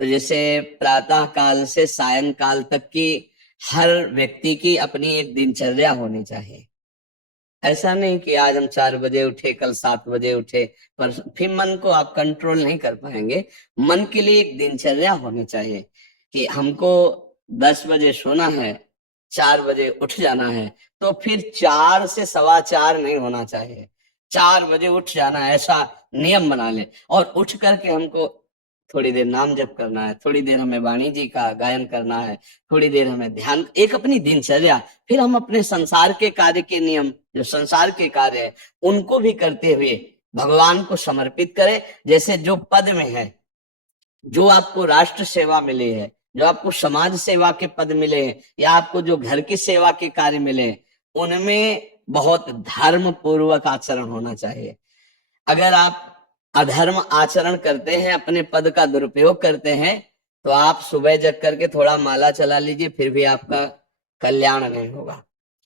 तो जैसे प्रातः काल से सायंकाल तक की हर व्यक्ति की अपनी एक दिनचर्या होनी चाहिए। ऐसा नहीं कि आज हम 4 बजे उठे, कल 7 बजे उठे, पर फिर मन को आप कंट्रोल नहीं कर पाएंगे। मन के लिए एक दिनचर्या होनी चाहिए कि हमको 10 बजे सोना है, 4 बजे उठ जाना है। तो फिर 4 से 4:15 नहीं होना चाहिए, 4 बजे उठ जाना है, ऐसा नियम बना ले। और उठ करके हमको थोड़ी देर नाम जप करना है, थोड़ी देर हमें वाणी जी का गायन करना है, थोड़ी देर हमें ध्यान, एक अपनी दिनचर्या। फिर हम अपने संसार के कार्य के नियम, जो संसार के कार्य है, उनको भी करते हुए भगवान को समर्पित करें। जैसे जो पद में है, जो आपको राष्ट्र सेवा मिली है, जो आपको समाज सेवा के पद मिले हैं, या आपको जो घर की सेवा के कार्य मिले हैं, उनमें बहुत धर्म पूर्वक आचरण होना चाहिए। अगर आप अधर्म आचरण करते हैं, अपने पद का दुरुपयोग करते हैं, तो आप सुबह जग करके थोड़ा माला चला लीजिए, फिर भी आपका कल्याण नहीं होगा,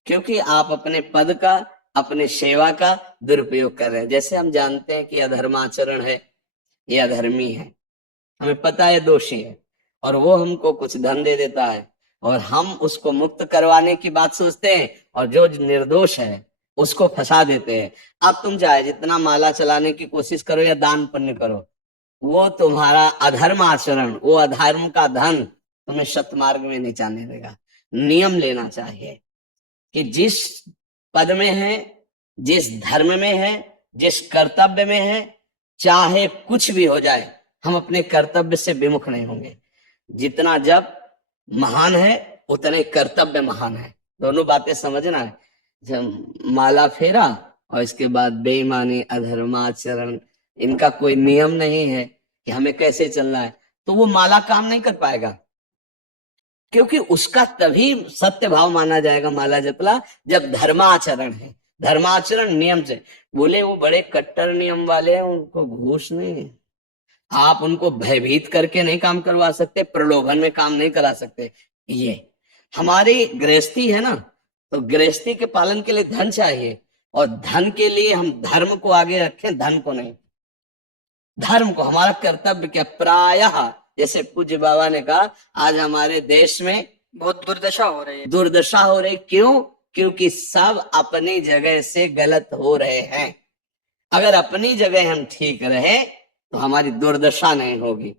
क्योंकि आप अपने पद का, अपने सेवा का दुरुपयोग कर रहे हैं। जैसे हम जानते हैं कि अधर्म आचरण है, ये अधर्मी है, हमें पता है दोषी है, और वो हमको कुछ धन दे देता है, और हम उसको मुक्त करवाने की बात सोचते हैं, और जो निर्दोष है उसको फंसा देते हैं। अब तुम चाहे जितना माला चलाने की कोशिश करो या दान पुण्य करो, वो तुम्हारा अधर्म आचरण, वो अधर्म का धन तुम्हें सतमार्ग में नहीं जाने देगा। नियम लेना चाहिए कि जिस पद में है, जिस धर्म में है, जिस कर्तव्य में है, चाहे कुछ भी हो जाए, हम अपने कर्तव्य से विमुख नहीं होंगे। जितना जब महान है, उतने कर्तव्य महान है। दोनों बातें समझना है। जब माला फेरा और इसके बाद बेईमानी, अधर्माचरण, इनका कोई नियम नहीं है कि हमें कैसे चलना है, तो वो माला काम नहीं कर पाएगा, क्योंकि उसका तभी सत्य भाव माना जाएगा माला जपला जब धर्माचरण है। धर्माचरण नियम से। बोले वो बड़े कट्टर नियम वाले हैं, उनको घूस नहीं है, आप उनको भयभीत करके नहीं काम करवा सकते, प्रलोभन में काम नहीं करा सकते। ये हमारी गृहस्थी है ना, तो गृहस्थी के पालन के लिए धन चाहिए, और धन के लिए हम धर्म को आगे रखें, धन को नहीं। धर्म को, हमारा कर्तव्य क्या, प्रायः जैसे पूज्य बाबा ने कहा, आज हमारे देश में बहुत दुर्दशा हो रही है। दुर्दशा हो रही, क्यों? क्योंकि सब अपनी जगह से गलत हो रहे हैं। अगर अपनी जगह हम ठीक रहे तो हमारी दुर्दशा नहीं होगी,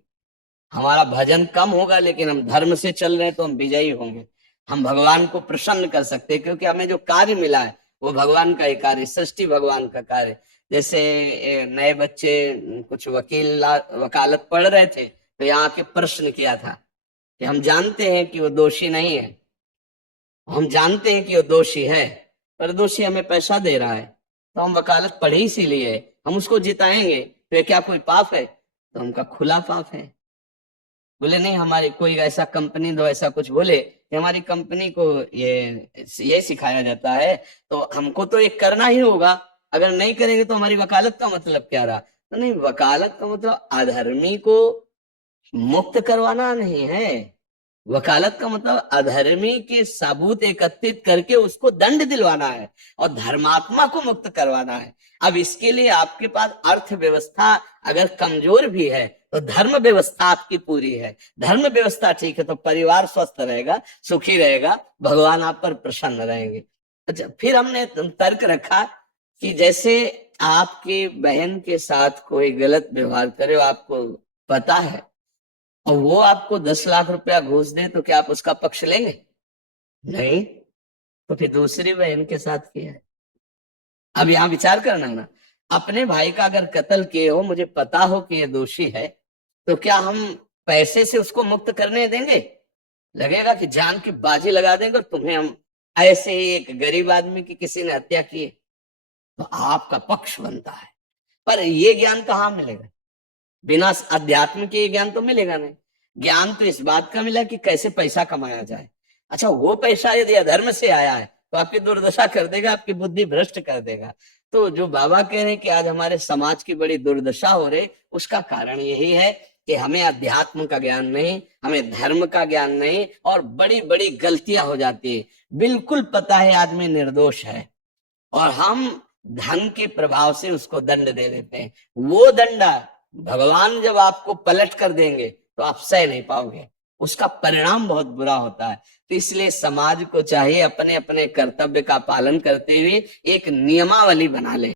हमारा भजन कम होगा, लेकिन हम धर्म से चल रहे हैं तो हम विजयी होंगे। हम भगवान को प्रसन्न कर सकते हैं, क्योंकि हमें जो कार्य मिला है वो भगवान का ही कार्य, सृष्टि भगवान का कार्य। जैसे नए बच्चे कुछ वकालत पढ़ रहे थे, तो यहाँ के प्रश्न किया था कि हम जानते हैं कि वो दोषी नहीं है, हम जानते हैं कि वो दोषी है, पर दोषी हमें पैसा दे रहा है, तो हम वकालत पढ़े इसीलिए, हम उसको जिताएंगे, तो ये क्या कोई पाप है? तो हमका खुला पाप है। बोले नहीं, हमारी कोई ऐसा कंपनी दो, ऐसा कुछ बोले कि हमारी कंपनी को ये सिखाया जाता है, तो हमको तो ये करना ही होगा, अगर नहीं करेंगे तो हमारी वकालत का मतलब क्या रहा? तो नहीं, वकालत का मतलब अधर्मी को मुक्त करवाना नहीं है, वकालत का मतलब अधर्मी के सबूत एकत्रित करके उसको दंड दिलवाना है, और धर्मात्मा को मुक्त करवाना है। अब इसके लिए आपके पास अर्थव्यवस्था अगर कमजोर भी है, तो धर्म व्यवस्था आपकी पूरी है। धर्म व्यवस्था ठीक है तो परिवार स्वस्थ रहेगा, सुखी रहेगा, भगवान आप पर प्रसन्न रहेंगे। अच्छा, फिर हमने तर्क रखा कि जैसे आपकी बहन के साथ कोई गलत व्यवहार करे, आपको पता है, और वो आपको 10 लाख रुपया घूस दे, तो क्या आप उसका पक्ष लेंगे? नहीं। तो फिर दूसरी बहन के साथ किया है। अब यहाँ विचार करना ना, अपने भाई का अगर कत्ल किए हो, मुझे पता हो कि ये दोषी है, तो क्या हम पैसे से उसको मुक्त करने देंगे? लगेगा कि जान की बाजी लगा देंगे, और तुम्हें हम ऐसे ही एक गरीब आदमी की किसी ने हत्या की है, तो आपका पक्ष बनता है। पर ये ज्ञान कहाँ मिलेगा? बिना अध्यात्म के ये ज्ञान तो मिलेगा नहीं। ज्ञान तो इस बात का मिला कि कैसे पैसा कमाया जाए। अच्छा, वो पैसा यदि अधर्म से आया है तो आपकी दुर्दशा कर देगा, आपकी बुद्धि भ्रष्ट कर देगा। तो जो बाबा कह रहे हैं कि आज हमारे समाज की बड़ी दुर्दशा हो रही, उसका कारण यही है कि हमें अध्यात्म का ज्ञान नहीं, हमें धर्म का ज्ञान नहीं, और बड़ी बड़ी गलतियां हो जाती है। बिल्कुल पता है आदमी निर्दोष है, और हम धन के प्रभाव से उसको दंड दे देते हैं। वो दंडा भगवान जब आपको पलट कर देंगे, तो आप सह नहीं पाओगे, उसका परिणाम बहुत बुरा होता है। तो इसलिए समाज को चाहिए अपने अपने कर्तव्य का पालन करते हुए एक नियमावली बना ले।